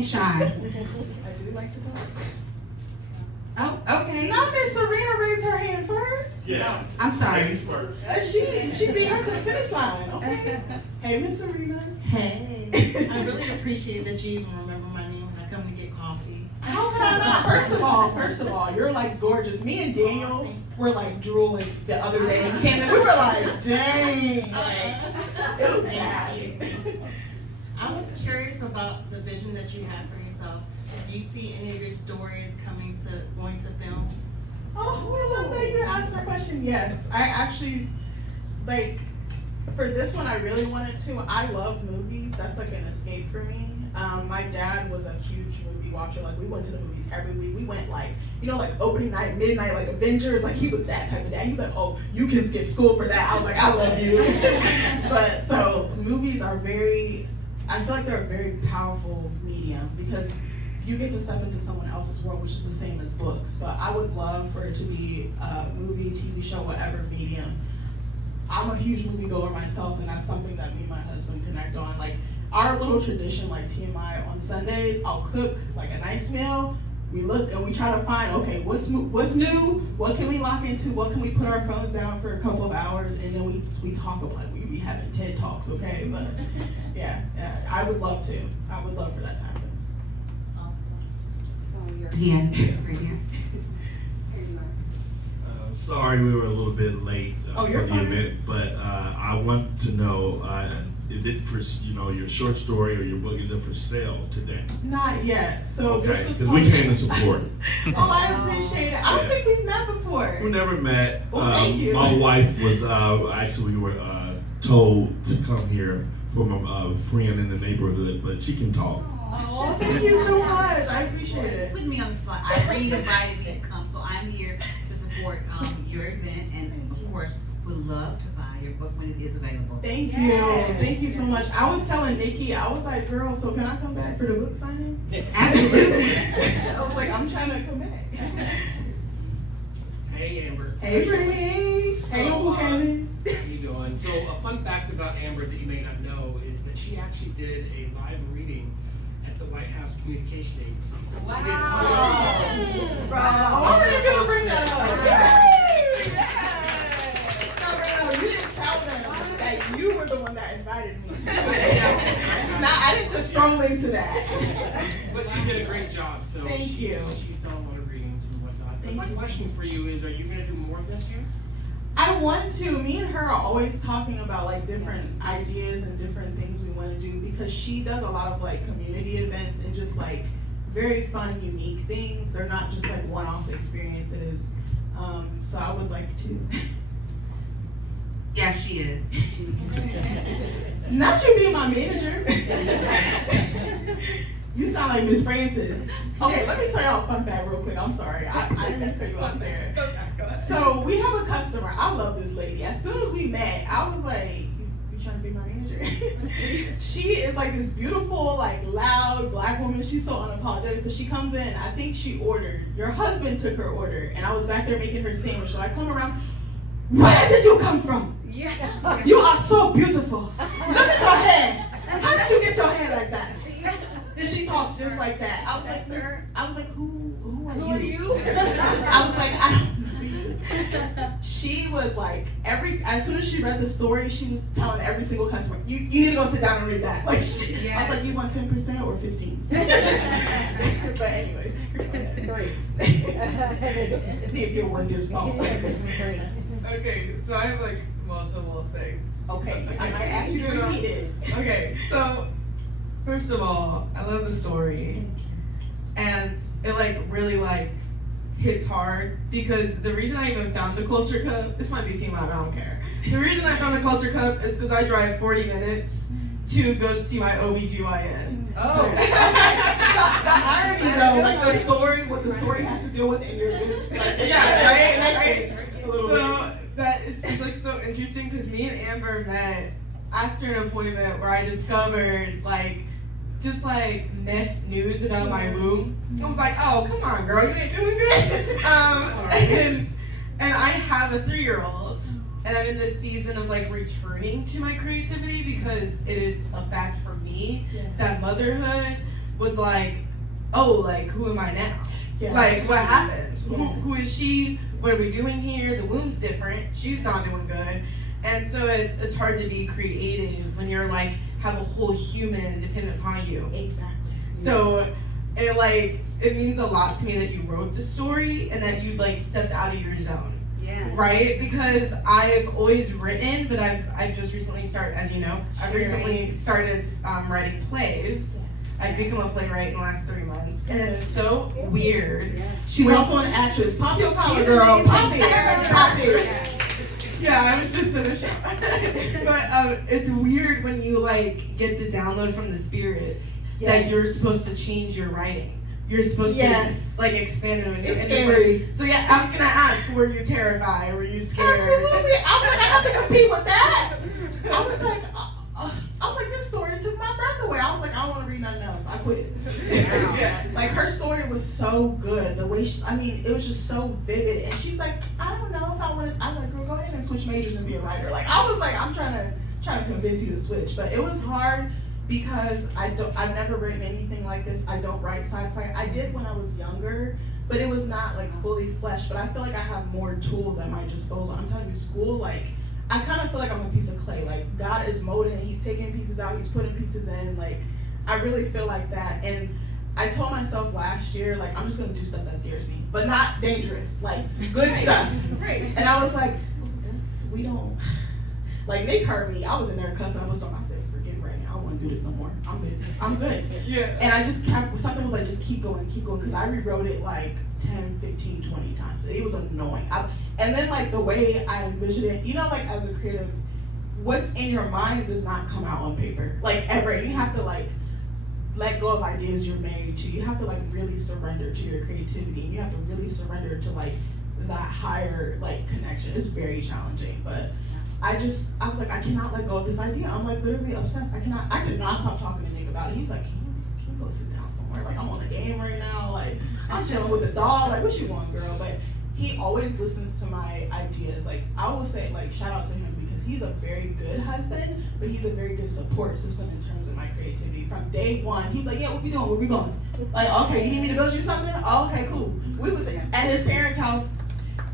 be shy. I do like to talk. Oh, okay. No, Miss Serena raised her hand first. Yeah. I'm sorry. Ladies first. She beat her to the finish line. Okay. Hey, Miss Serena. Hey, I really appreciate that you even remember my name when I come to get coffee. How could I not? First of all, you're like gorgeous. Me and Daniel were like drooling the other day. You came in, we were like, dang. Like, it was bad. I was curious about the vision that you had for yourself. Do you see any of your stories going to film? Oh, I love that you asked that question. Yes, I actually, like, for this one, I really wanted to. I love movies. That's like an escape for me. My dad was a huge movie watcher. Like, we went to the movies every week. We went like, like opening night, midnight, like Avengers. Like, he was that type of dad. He's like, oh, you can skip school for that. I was like, I love you. But so movies are I feel like they're a very powerful medium because you get to step into someone else's world, which is the same as books. But I would love for it to be a movie, TV show, whatever medium. I'm a huge movie goer myself, and that's something that me and my husband connect on. Like, our little tradition, like TMI, on Sundays, I'll cook like a nice meal. We look and we try to find, okay, what's new? What can we lock into? What can we put our phones down for a couple of hours? And then we talk about it. We be having TED Talks, okay? But yeah, I would love to. I would love for that to happen. Yeah, right here. Sorry we were a little bit late Oh, for you're the fine. event, but I want to know, is it for your short story or your book, is it for sale today? Not yet. So Okay, this was because we came to support. Oh, I appreciate it. I don't Yeah. think we've met before. We never met. Well, thank you. My wife was, actually we were told to come here from a friend in the neighborhood, but she can talk. Oh, thank you so much. I appreciate it. Put me on the spot. Irene invited me to come, so I'm here to support your event, and of course, would love to buy your book when it is available. Thank you. Thank you so much. I was telling Nikki, I was like, girl, so can I come back for the book signing? Absolutely. I was like, I'm trying to come back. Hey Amber. Hey, Brittany. So, Hey, Uncle Kevin. How you doing? So a fun fact about Amber that you may not know is that she actually did a live reading at the White House Communication Agency. Wow. She did Bro, I wasn't gonna bring that up. Yay! No, you didn't tell them that you were the one that invited me to it. I didn't just stroll into that. But she did a great job. So Thank she's, you. she's done a lot of readings and whatnot. But Thank my you. question for you is, are you going to do more of this here? I want to. Me and her are always talking about like different ideas and different things we want to do because she does a lot of like community events and just like very fun, unique things. They're not just like one-off experiences. So I would like to. Yeah, she is. Not you being my manager. You sound like Miss Francis. Okay, let me tell y'all a fun fact real quick. I'm sorry. I didn't mean to cut you off, Sarah. So we have a customer. I love this lady. As soon as we met, I was like, you trying to be my manager? She is like this beautiful, like loud black woman. She's so unapologetic. So she comes in. I think she ordered. Your husband took her order. And I was back there making her sandwich. So I come around. Where did you come from? Yeah. You are so beautiful. Look at your hair. How did you get your hair like that? And she talks just like that. I was like, who are you? I was like, I don't know you. She was like, as soon as she read the story, she was telling every single customer, you need to go sit down and read that. Like, I was like, you want 10% or 15? But anyways, great. See if you're worth your salt. Okay, so I have like multiple things. Okay, I might ask you to repeat it. Okay, so first of all, I love the story, and it like really like hits hard because the reason I even found the Culture Cup, this might be TMI, I don't care. The reason I found the Culture Cup is because I drive 40 minutes to go to see my OBGYN. Oh. the irony though, like the story, what the story has to do with in your business. Like, Yeah, right? A little So that is just like so interesting because me and Amber met after an appointment where I discovered like just like myth news about my womb. I was like, oh come on girl, you ain't doing good. And I have a 3-year-old and I'm in this season of like returning to my creativity because it is a fact for me that motherhood was like, oh, like, who am I now? Yes. Like, what happened? Yes. Who is she? What are we doing here? The womb's different. She's not doing good. And so it's hard to be creative when you're like, have a whole human dependent upon you. Exactly. So it means a lot to me that you wrote the story and that you like stepped out of your zone. Yes. Right? Because I've always written, but I've just recently started, as you know, I've recently started writing plays. I've become a playwright in the last 3 months, and it's so weird. Yes. She's When- also an actress. Pop your collar, She's girl. amazing. Pop it. Pop it. Yes. Yeah, I was just in a show. But it's weird when you like get the download from the spirits that Yes. you're supposed to change your writing. You're supposed Yes. to like expand it. And It's and scary. so yeah, I was gonna ask, were you terrified? Were you scared? Absolutely. I was like, I have to compete with that. I was like, this story took my breath away. I was like, I don't want to read nothing else. I quit. Yeah. Like her story was so good. The way it was just so vivid. And she's like, I don't know if I want to. I was like, girl, go ahead and switch majors and be a writer. Like I was like, I'm trying to convince you to switch, but it was hard because I've never written anything like this. I don't write sci-fi. I did when I was younger, but it was not like fully fleshed. But I feel like I have more tools at my disposal. I'm telling you, school, like I kind of feel like I'm a piece of clay. Like God is molding, He's taking pieces out, He's putting pieces in. Like I really feel like that. And I told myself last year, like I'm just gonna do stuff that scares me, but not dangerous, like good stuff. Right. And I was like, we don't. Like Nick heard me. I was in there cussing. I said, forget it right now. I don't want to do this no more. I'm good. Yeah. And I just kept, something was like, just keep going, because I rewrote it like 10, 15, 20 times. It was annoying. And then like the way I envisioned it, you know, like as a creative, what's in your mind does not come out on paper. Like ever. You have to like let go of ideas you're married to. You have to like really surrender to your creativity. You have to really surrender to like that higher like connection. It's very challenging, but I was like, I cannot let go of this idea. I'm like literally obsessed. I could not stop talking to Nick about it. He was like, can you go sit down somewhere? Like I'm on a game right now. Like I'm chilling with the dog. Like what you want, girl? But he always listens to my ideas. Like I will say, like shout out to him because he's a very good husband, but he's a very good support system in terms of my creativity. From day one, he was like, yeah, what we doing? Where we going? Like okay, you need me to build you something? Oh, okay, cool. We was at his parents' house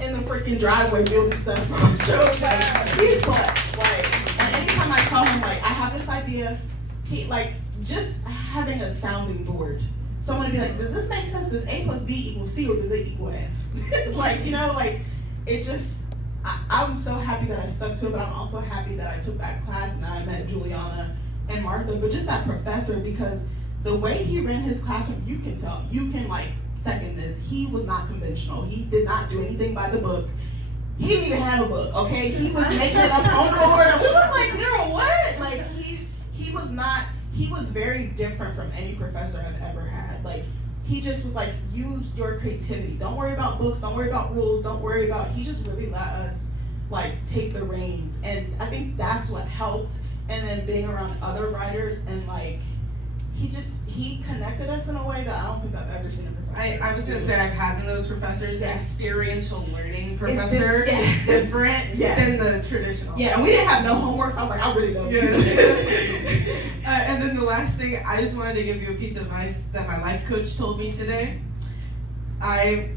in the freaking driveway building stuff. So like he's clutch. Like and anytime I tell him like I have this idea, he like just having a sounding board. Someone would be like, does this make sense? Does A plus B equal C or does it equal F? Like, you know, like it just I'm so happy that I stuck to it, but I'm also happy that I took that class and that I met Juliana and Martha, but just that professor because the way he ran his classroom, you can tell, you can like second this. He was not conventional. He did not do anything by the book. He didn't even have a book, okay? He was making it up on the board, and we was like, girl, what? Like he was very different from any professor I've ever had. Like he just was like, use your creativity. Don't worry about books, don't worry about rules, he just really let us like take the reins. And I think that's what helped. And then being around other writers and like he connected us in a way that I don't think I've ever seen a professor. I was gonna say I've had one of those professors, Yes. experiential learning professor. Yes. It's different Yes. than the traditional. Yeah, and we didn't have no homework, so I was like, I really don't. Yeah. And then the last thing, I just wanted to give you a piece of advice that my life coach told me today. I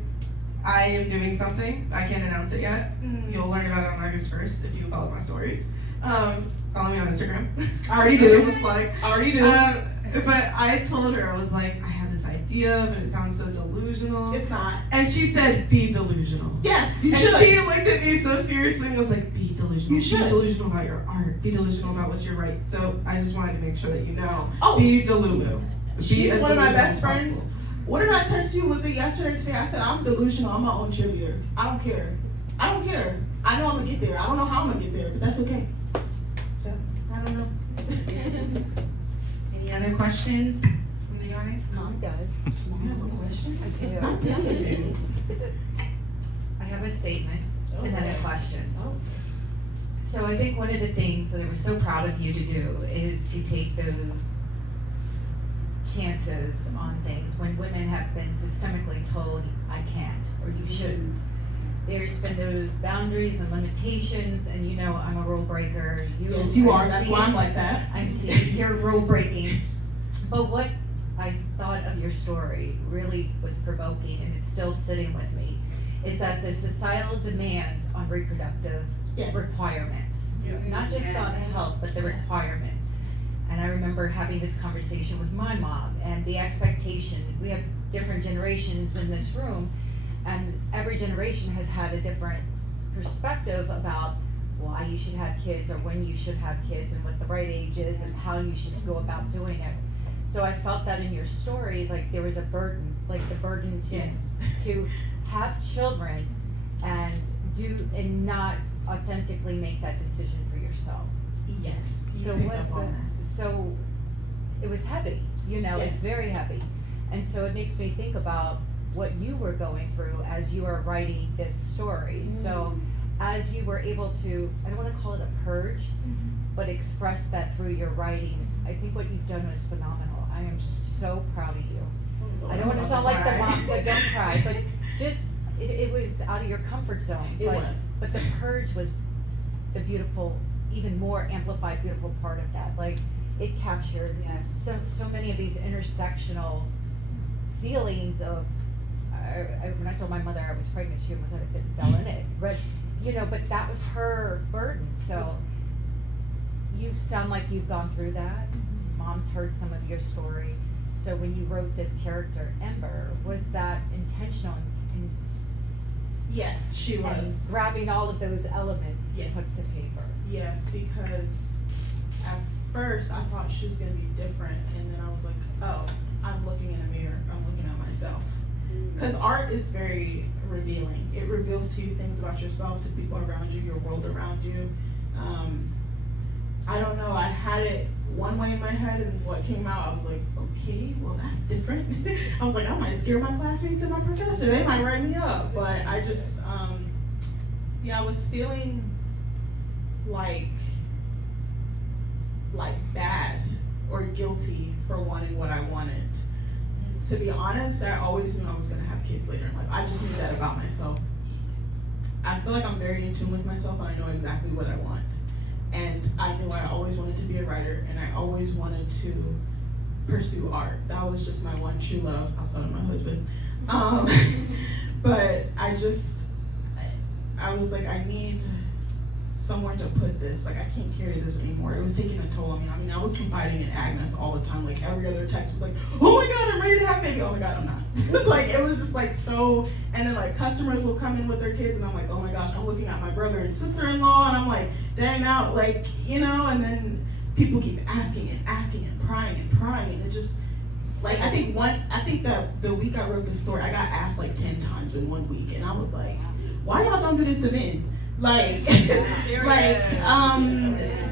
am doing something. I can't announce it yet. You'll learn about it on August 1st if you follow my stories. Follow me on Instagram. I already do. Shameless plug. I already do. But I told her, I was like, I have this idea, but it sounds so delusional. It's not. And she said, be delusional. Yes, you And should. she looked at me so seriously and was like, be delusional. You should. Be delusional about your art. Be delusional about what you write. So I just wanted to make sure that you know. Oh. Be delulu. She's as one of my delusional best as friends. possible. What did I text you? Was it yesterday or today? I said, I'm delusional. I'm my own cheerleader. I don't care. I don't care. I know I'm going to get there. I don't know how I'm going to get there, but that's okay. So, I don't know. Any other questions from the audience? Mom does. You have a question? I have a statement and then a question. So I think one of the things that I was so proud of you to do is to take those chances on things when women have been systemically told, I can't, or you shouldn't. There's been those boundaries and limitations, and you know I'm a rule breaker. Yes, you are. That's why I'm like that. I'm seeing you're rule breaking. But I thought of your story really was provoking, and it's still sitting with me, is that the societal demands on reproductive Yes. requirements, not just on health, but the requirement. And I remember having this conversation with my mom, and the expectation, we have different generations in this room, and every generation has had a different perspective about why you should have kids, or when you should have kids, and what the right age is, and how you should go about doing it. So I felt that in your story, like there was a burden, like the burden to have children and not authentically make that decision for yourself. Yes. you So picked was up on that. so it was heavy, it's Yes. very heavy. And so it makes me think about what you were going through as you were writing this story. So as you were able to, I don't wanna call it a purge, but express that through your writing, I think what you've done was phenomenal. I am so proud of you. I don't wanna sound like the mom, but don't cry, but just, it was out of your comfort zone. It was. But the purge was the beautiful, even more amplified beautiful part of that. Like, it captured so many of these intersectional feelings of, when I told my mother I was pregnant, she almost had a fit and fell in it. But, but that was her burden, so you sound like you've gone through that. Mom's heard some of your story. So when you wrote this character, Ember, was that intentional in Yes, she was. grabbing all of those elements to Yes. put to paper? Yes, because at first I thought she was gonna be different, and then I was like, oh, I'm looking in a mirror, I'm looking at myself. Because art is very revealing. It reveals to you things about yourself, to people around you, your world around you. I don't know, I had it one way in my head, and what came out, I was like, okay, well, that's different. I was like, I might scare my classmates and my professor, they might write me up. But I just, I was feeling like bad or guilty for wanting what I wanted. To be honest, I always knew I was gonna have kids later in life. I just knew that about myself. I feel like I'm very in tune with myself, and I know exactly what I want. And I knew I always wanted to be a writer, and I always wanted to pursue art. That was just my one true love outside of my husband. But I was like, I need somewhere to put this. Like, I can't carry this anymore. It was taking a toll on me. I mean, I was confiding in Agnes all the time. Like, every other text was like, oh my God, I'm ready to have a baby. Oh my God, I'm not. Like, it was just like so, and then like customers will come in with their kids, and I'm like, oh my gosh, I'm looking at my brother and sister-in-law, and I'm like, dang out, like, and then people keep asking and prying, and it just, like, I think that the week I wrote the story, I got asked like 10 times in 1 week, and I was like, why y'all don't do this to men? Like,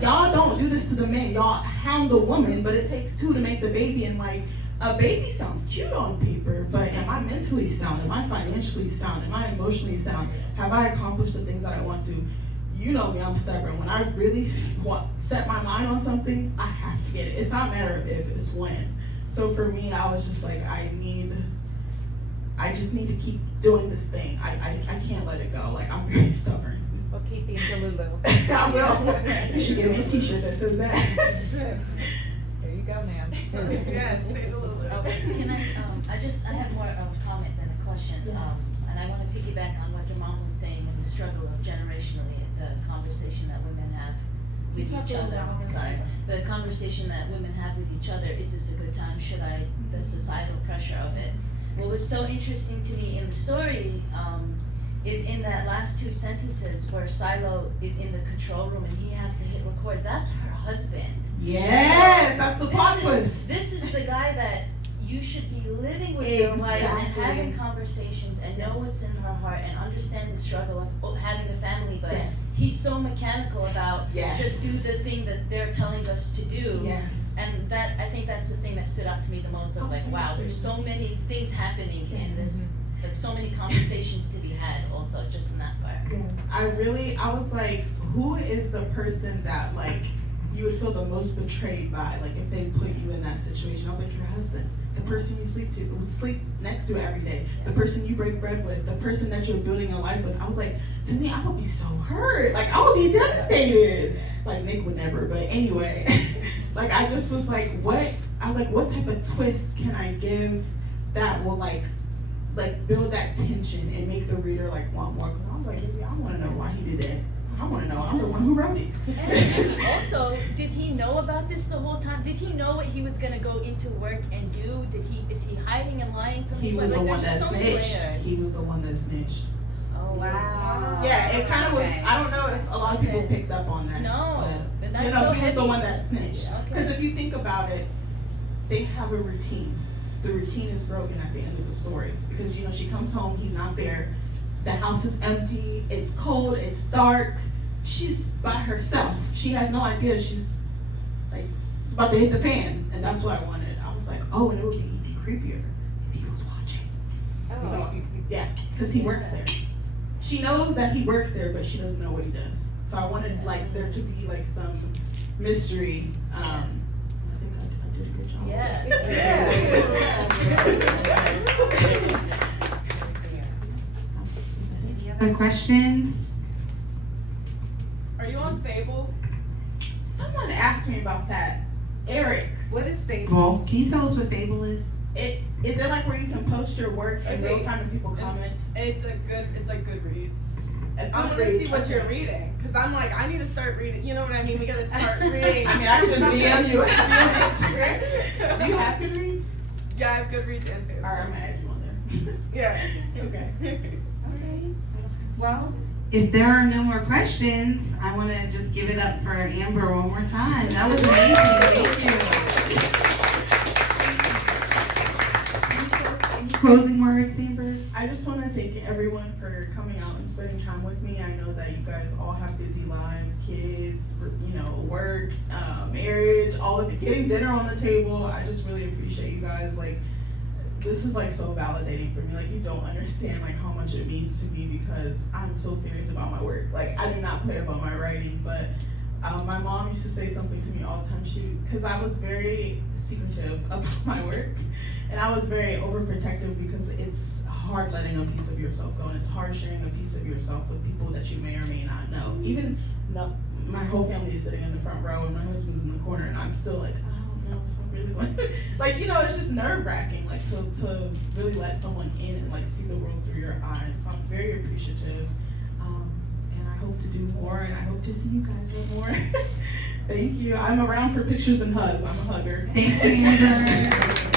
y'all don't do this to the men. Y'all hound the woman, but it takes two to make the baby. And like, a baby sounds cute on paper, but am I mentally sound? Am I financially sound? Am I emotionally sound? Have I accomplished the things that I want to? You know me, I'm stubborn. When I really set my mind on something, I have to get it. It's not a matter of if, it's when. So for me, I was just like, I just need to keep doing this thing. I can't let it go. Like, I'm very stubborn. We'll keep you in Lulu. I will. You should give me a t-shirt that says that. There you go, ma'am. Yes, say the little. Can I have more of a comment than a question. Yes. And I want to piggyback on what your mom was saying in the struggle of generationally, the conversation that women have with each other. Sorry. The conversation that women have with each other, is this a good time? Should I? The societal pressure of it. What was so interesting to me in the story is in that last two sentences where Silo is in the control room and he has to hit record. That's her husband. Yes, that's the plot twist. This is the guy that you should be living with your wife and having conversations and know what's in her heart and understand the struggle of having a family, but he's so mechanical about just do the thing that they're telling us to do. Yes. And that, I think that's the thing that stood out to me the most of like, wow, there's so many things happening in this, like so many conversations to be had also just in that part. Yes, I was like, who is the person that like you would feel the most betrayed by, like if they put you in that situation? I was like, your husband, the person you sleep next to every day, the person you break bread with, the person that you're building a life with. I was like, to me, I would be so hurt. Like, I would be devastated. Like, Nick would never, but anyway. Like, I just was like, what? I was like, what type of twist can I give that will like build that tension and make the reader like want more? Because I was like, maybe I want to know why he did that. I want to know. I'm the one who wrote it. And also, did he know about this the whole time? Did he know what he was gonna go into work and do? Is he hiding and lying from his He wife? was the Like, one there's that just so many snitched. layers. He was the one that snitched. Oh wow. Yeah, it kind of was. Okay. I don't know if a lot of people picked up on that. No, but, but that's you know, so he was the heavy. one that snitched. Okay. Because if you think about it, they have a routine. The routine is broken at the end of the story because you know she comes home, he's not there. The house is empty. It's cold. It's dark. She's by herself. She has no idea she's like it's about to hit the fan, and that's what I wanted. I was like, oh, and it would be even creepier if he was watching. So, yeah, because he works there. She knows that he works there, but she doesn't know what he does. So I wanted like there to be like some mystery. I think I did a good job. Any other questions? Are you on Fable? Someone asked me about that. Eric, What is Fable? Can you tell us what Fable is? is it like where you can post your work in Okay. real time and people comment? It's like Goodreads. I want to Goodreads, see what okay. you're reading, cause I'm like, I need to start reading. You know what I mean? We gotta start reading. I mean, I can just DM you on Instagram. Do you have Goodreads? Yeah, I have Goodreads and Fable. Alright, I'm gonna add you on there. Yeah. Okay. Okay. Well, if there are no more questions, I want to just give it up for Amber one more time. That was amazing. Thank you. Any closing words, Amber? I just want to thank everyone for coming out and spending time with me. I know that you guys all have busy lives, kids, you know, work, marriage, all of it, getting dinner on the table. I just really appreciate you guys. Like, this is like so validating for me. Like, you don't understand like how much it means to me because I'm so serious about my work. Like, I do not play about my writing, but my mom used to say something to me all the time. Because I was very secretive about my work, and I was very overprotective because it's hard letting a piece of yourself go, and it's hard sharing a piece of yourself with people that you may or may not know. Even my whole family is sitting in the front row, and my husband's in the corner, and I'm still like, I don't know if I really want. Like, you know, it's just nerve wracking, like to really let someone in and like see the world through your eyes. So I'm very appreciative. And I hope to do more, and I hope to see you guys a little more. Thank you. I'm around for pictures and hugs. I'm a hugger. Thank you, Amber.